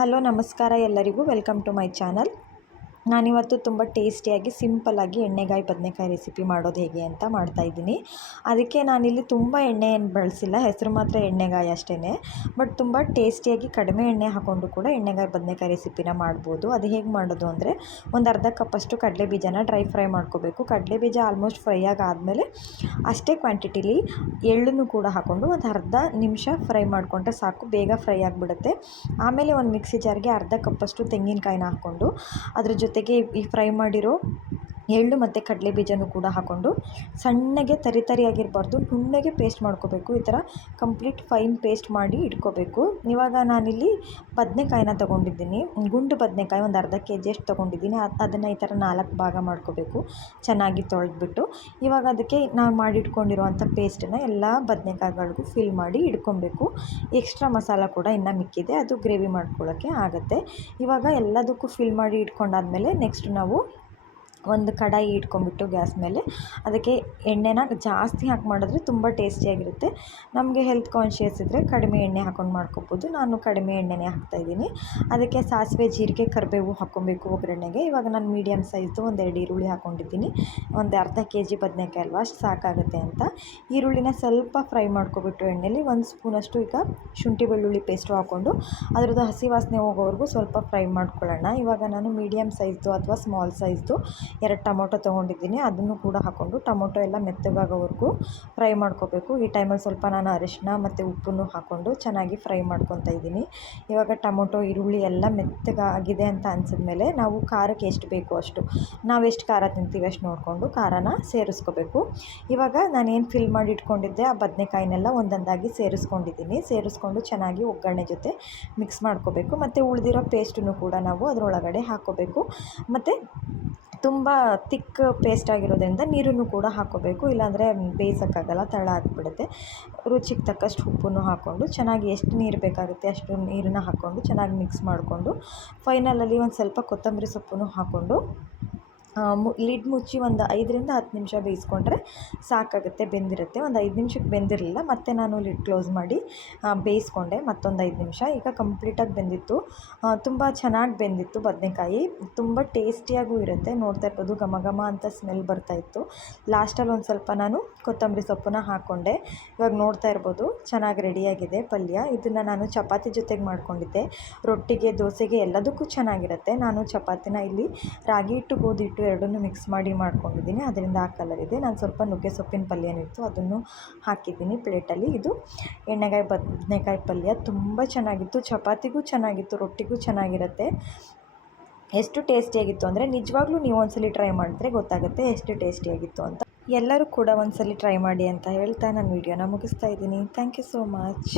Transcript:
Hello ನಮಸ್ಕಾರ ಎಲ್ಲರಿಗೂ welcome to my channel. ನಾನಿವತ್ತು ತುಂಬ ಟೇಸ್ಟಿಯಾಗಿ ಸಿಂಪಲ್ಲಾಗಿ ಎಣ್ಣೆಗಾಯಿ ಬದನೆಕಾಯಿ ರೆಸಿಪಿ ಮಾಡೋದು ಹೇಗೆ ಅಂತ ಮಾಡ್ತಾಯಿದ್ದೀನಿ. ಅದಕ್ಕೆ ನಾನಿಲ್ಲಿ ತುಂಬ ಎಣ್ಣೆ ಏನು ಬಳಸಿಲ್ಲ, ಹೆಸರು ಮಾತ್ರ ಎಣ್ಣೆಗಾಯಿ ಅಷ್ಟೇ. ಬಟ್ ತುಂಬ ಟೇಸ್ಟಿಯಾಗಿ ಕಡಿಮೆ ಎಣ್ಣೆ ಹಾಕ್ಕೊಂಡು ಕೂಡ ಎಣ್ಣೆಗಾಯಿ ಬದನೆಕಾಯಿ ರೆಸಿಪಿನ ಮಾಡ್ಬೋದು. ಅದು ಹೇಗೆ ಮಾಡೋದು ಅಂದರೆ, ಒಂದು ಅರ್ಧ ಕಪ್ಪಷ್ಟು ಕಡಲೆಬೀಜನ ಡ್ರೈ ಫ್ರೈ ಮಾಡ್ಕೋಬೇಕು. ಕಡಲೆಬೀಜ ಆಲ್ಮೋಸ್ಟ್ ಫ್ರೈ ಆದಮೇಲೆ ಅಷ್ಟೇ ಕ್ವಾಂಟಿಟಿಲಿ ಎಳ್ಳನ್ನು ಕೂಡ ಹಾಕ್ಕೊಂಡು ಒಂದು ಅರ್ಧ ನಿಮಿಷ ಫ್ರೈ ಮಾಡಿಕೊಂಡ್ರೆ ಸಾಕು, ಬೇಗ ಫ್ರೈ ಆಗಿಬಿಡುತ್ತೆ. ಆಮೇಲೆ ಒಂದು ಮಿಕ್ಸಿ ಜಾರ್ಗೆ ಅರ್ಧ ಕಪ್ಪಷ್ಟು ತೆಂಗಿನಕಾಯಿನ ಹಾಕ್ಕೊಂಡು ಅದ್ರ ಜೊತೆಗೆ ಈ ಫ್ರೈ ಮಾಡಿರೋ ಎಳ್ಳು ಮತ್ತು ಕಡಲೆಬೀಜನೂ ಕೂಡ ಹಾಕ್ಕೊಂಡು ಸಣ್ಣಗೆ ತರಿಯಾಗಿರಬಾರ್ದು, ನುಣ್ಣಗೆ ಪೇಸ್ಟ್ ಮಾಡ್ಕೋಬೇಕು. ಈ ಥರ ಕಂಪ್ಲೀಟ್ ಫೈನ್ ಪೇಸ್ಟ್ ಮಾಡಿ ಇಟ್ಕೋಬೇಕು. ಇವಾಗ ನಾನಿಲ್ಲಿ ಬದನೆಕಾಯಿನ ತೊಗೊಂಡಿದ್ದೀನಿ, ಗುಂಡು ಬದನೆಕಾಯಿ ಒಂದು ಅರ್ಧ kg ಅಷ್ಟು ತೊಗೊಂಡಿದ್ದೀನಿ. ಅದನ್ನು ಈ ಥರ 4 ಭಾಗ ಮಾಡ್ಕೋಬೇಕು, ಚೆನ್ನಾಗಿ ತೊಳೆದ್ಬಿಟ್ಟು. ಇವಾಗ ಅದಕ್ಕೆ ನಾವು ಮಾಡಿಟ್ಕೊಂಡಿರುವಂಥ ಪೇಸ್ಟನ್ನು ಎಲ್ಲ ಬದನೆಕಾಯಿಗಳಿಗೂ ಫಿಲ್ ಮಾಡಿ ಇಟ್ಕೊಬೇಕು. ಎಕ್ಸ್ಟ್ರಾ ಮಸಾಲ ಕೂಡ ಇನ್ನು ಮಿಕ್ಕಿದೆ, ಅದು ಗ್ರೇವಿ ಮಾಡ್ಕೊಳ್ಳೋಕ್ಕೆ ಆಗುತ್ತೆ. ಇವಾಗ ಎಲ್ಲದಕ್ಕೂ ಫಿಲ್ ಮಾಡಿ ಇಟ್ಕೊಂಡಾದ್ಮೇಲೆ ನೆಕ್ಸ್ಟ್ ನಾವು ಒಂದು ಕಡಾಯಿ ಇಟ್ಕೊಂಡ್ಬಿಟ್ಟು ಗ್ಯಾಸ್ ಮೇಲೆ ಅದಕ್ಕೆ ಎಣ್ಣೆನ ಜಾಸ್ತಿ ಹಾಕಿ ಮಾಡಿದ್ರೆ ತುಂಬ ಟೇಸ್ಟಿಯಾಗಿರುತ್ತೆ. ನಮಗೆ ಹೆಲ್ತ್ ಕಾನ್ಷಿಯಸ್ ಇದ್ದರೆ ಕಡಿಮೆ ಎಣ್ಣೆ ಹಾಕ್ಕೊಂಡು ಮಾಡ್ಕೊಬೋದು. ನಾನು ಕಡಿಮೆ ಎಣ್ಣೆನೇ ಹಾಕ್ತಾಯಿದ್ದೀನಿ. ಅದಕ್ಕೆ ಸಾಸಿವೆ, ಜೀರಿಗೆ, ಕರಿಬೇವು ಹಾಕ್ಕೊಬೇಕು ಒಗ್ಗರಣೆಗೆ. ಇವಾಗ ನಾನು ಮೀಡಿಯಮ್ ಸೈಜ್ದು 2 ಈರುಳ್ಳಿ ಹಾಕ್ಕೊಂಡಿದ್ದೀನಿ. ಒಂದು ಅರ್ಧ kg ಬದನೆಕಾಯಿ ಅಲ್ವಾ, ಅಷ್ಟು ಸಾಕಾಗುತ್ತೆ ಅಂತ. ಈರುಳ್ಳಿನ ಸ್ವಲ್ಪ ಫ್ರೈ ಮಾಡ್ಕೊಬಿಟ್ಟು ಎಣ್ಣೆಲಿ 1 ಸ್ಪೂನಷ್ಟು ಈಗ ಶುಂಠಿ ಬೆಳ್ಳುಳ್ಳಿ ಪೇಸ್ಟು ಹಾಕ್ಕೊಂಡು ಅದರದ್ದು ಹಸಿ ವಾಸನೆ ಹೋಗೋವರೆಗೂ ಸ್ವಲ್ಪ ಫ್ರೈ ಮಾಡ್ಕೊಳ್ಳೋಣ. ಇವಾಗ ನಾನು ಮೀಡಿಯಮ್ ಸೈಜ್ದು ಅಥವಾ ಸ್ಮಾಲ್ ಸೈಜ್ದು 2 ಟೊಮೊಟೊ ತೊಗೊಂಡಿದ್ದೀನಿ. ಅದನ್ನು ಕೂಡ ಹಾಕ್ಕೊಂಡು ಟೊಮೊಟೊ ಎಲ್ಲ ಮೆತ್ತಗಾಗೋವರೆಗೂ ಫ್ರೈ ಮಾಡ್ಕೋಬೇಕು. ಈ ಟೈಮಲ್ಲಿ ಸ್ವಲ್ಪ ನಾನು ಅರಿಶಿನ ಮತ್ತು ಉಪ್ಪನ್ನು ಹಾಕ್ಕೊಂಡು ಚೆನ್ನಾಗಿ ಫ್ರೈ ಮಾಡ್ಕೊತಾ ಇದ್ದೀನಿ. ಇವಾಗ ಟೊಮೊಟೊ, ಈರುಳ್ಳಿ ಎಲ್ಲ ಮೆತ್ತಗಾಗಿದೆ ಅಂತ ಅನಿಸಿದ್ಮೇಲೆ ನಾವು ಖಾರಕ್ಕೆ ಎಷ್ಟು ಬೇಕೋ ಅಷ್ಟು, ನಾವು ಎಷ್ಟು ಖಾರ ತಿಂತೀವಿ ಅಷ್ಟು ನೋಡಿಕೊಂಡು ಖಾರನ ಸೇರಿಸ್ಕೋಬೇಕು. ಇವಾಗ ನಾನೇನು ಫಿಲ್ ಮಾಡಿ ಇಟ್ಕೊಂಡಿದ್ದೆ ಆ ಬದನೆಕಾಯಿನೆಲ್ಲ ಒಂದೊಂದಾಗಿ ಸೇರಿಸ್ಕೊಂಡು ಚೆನ್ನಾಗಿ ಒಗ್ಗರಣೆ ಜೊತೆ ಮಿಕ್ಸ್ ಮಾಡ್ಕೋಬೇಕು. ಮತ್ತು ಉಳಿದಿರೋ ಪೇಸ್ಟನ್ನು ಕೂಡ ನಾವು ಅದರೊಳಗಡೆ ಹಾಕ್ಕೋಬೇಕು. ಮತ್ತು ತುಂಬ ತಿಕ್ ಪೇಸ್ಟ್ ಆಗಿರೋದ್ರಿಂದ ನೀರನ್ನು ಕೂಡ ಹಾಕ್ಕೋಬೇಕು, ಇಲ್ಲಾಂದರೆ ಬೇಯಿಸೋಕ್ಕಾಗಲ್ಲ, ತಳ ಆಗಿಬಿಡುತ್ತೆ. ರುಚಿಗೆ ತಕ್ಕಷ್ಟು ಉಪ್ಪನ್ನು ಹಾಕ್ಕೊಂಡು ಚೆನ್ನಾಗಿ ಎಷ್ಟು ನೀರು ಬೇಕಾಗುತ್ತೆ ಅಷ್ಟು ನೀರನ್ನು ಹಾಕ್ಕೊಂಡು ಚೆನ್ನಾಗಿ ಮಿಕ್ಸ್ ಮಾಡಿಕೊಂಡು ಫೈನಲಲ್ಲಿ ಒಂದು ಸ್ವಲ್ಪ ಕೊತ್ತಂಬರಿ ಸೊಪ್ಪನ್ನು ಹಾಕ್ಕೊಂಡು ಲಿಡ್ ಮುಚ್ಚಿ ಒಂದು 5ರಿಂದ 10 ನಿಮಿಷ ಬೇಯಿಸ್ಕೊಂಡ್ರೆ ಸಾಕಾಗುತ್ತೆ, ಬೆಂದಿರುತ್ತೆ. ಒಂದು 5 ನಿಮಿಷಕ್ಕೆ ಬೆಂದಿರಲಿಲ್ಲ, ಮತ್ತು ನಾನು ಲಿಡ್ ಕ್ಲೋಸ್ ಮಾಡಿ ಬೇಯಿಸ್ಕೊಂಡೆ ಮತ್ತೊಂದು 5 ನಿಮಿಷ. ಈಗ ಕಂಪ್ಲೀಟಾಗಿ ಬೆಂದಿತ್ತು, ತುಂಬ ಚೆನ್ನಾಗಿ ಬೆಂದಿತ್ತು ಬದನೆಕಾಯಿ, ತುಂಬ ಟೇಸ್ಟಿಯಾಗೂ ಇರುತ್ತೆ. ನೋಡ್ತಾ ಇರ್ಬೋದು ಘಮ ಘಮ ಅಂತ ಸ್ಮೆಲ್ ಬರ್ತಾಯಿತ್ತು. ಲಾಸ್ಟಲ್ಲಿ ಒಂದು ಸ್ವಲ್ಪ ನಾನು ಕೊತ್ತಂಬರಿ ಸೊಪ್ಪನ್ನ ಹಾಕ್ಕೊಂಡೆ. ಇವಾಗ ನೋಡ್ತಾ ಇರ್ಬೋದು ಚೆನ್ನಾಗಿ ರೆಡಿಯಾಗಿದೆ ಪಲ್ಯ. ಇದನ್ನು ನಾನು ಚಪಾತಿ ಜೊತೆಗೆ ಮಾಡ್ಕೊಂಡಿದ್ದೆ, ರೊಟ್ಟಿಗೆ, ದೋಸೆಗೆ ಎಲ್ಲದಕ್ಕೂ ಚೆನ್ನಾಗಿರುತ್ತೆ. ನಾನು ಚಪಾತಿನ ಇಲ್ಲಿ ರಾಗಿ ಹಿಟ್ಟು, ಗೋಧಿ ಹಿಟ್ಟು ಎರಡನ್ನೂ ಮಿಕ್ಸ್ ಮಾಡಿ ಮಾಡ್ಕೊಂಡಿದ್ದೀನಿ, ಅದರಿಂದ ಆ ಕಲರ್ ಇದೆ. ನಾನು ಸ್ವಲ್ಪ ನುಗ್ಗೆ ಸೊಪ್ಪಿನ ಪಲ್ಯನಿತ್ತು ಅದನ್ನು ಹಾಕಿದ್ದೀನಿ ಪ್ಲೇಟಲ್ಲಿ. ಇದು ಎಣ್ಣೆಗಾಯಿ ಬದನೆಕಾಯಿ ಪಲ್ಯ ತುಂಬ ಚೆನ್ನಾಗಿತ್ತು, ಚಪಾತಿಗೂ ಚೆನ್ನಾಗಿತ್ತು, ರೊಟ್ಟಿಗೂ ಚೆನ್ನಾಗಿರುತ್ತೆ. ಎಷ್ಟು ಟೇಸ್ಟಿಯಾಗಿತ್ತು ಅಂದರೆ ನಿಜವಾಗ್ಲೂ ನೀವು ಒಂದ್ಸಲಿ ಟ್ರೈ ಮಾಡಿದ್ರೆ ಗೊತ್ತಾಗುತ್ತೆ ಎಷ್ಟು ಟೇಸ್ಟಿಯಾಗಿತ್ತು ಅಂತ. ಎಲ್ಲರೂ ಕೂಡ ಒಂದ್ಸಲಿ ಟ್ರೈ ಮಾಡಿ ಅಂತ ಹೇಳ್ತಾ ನಾನು ವಿಡಿಯೋನ ಮುಗಿಸ್ತಾ ಇದ್ದೀನಿ. Thank you so much.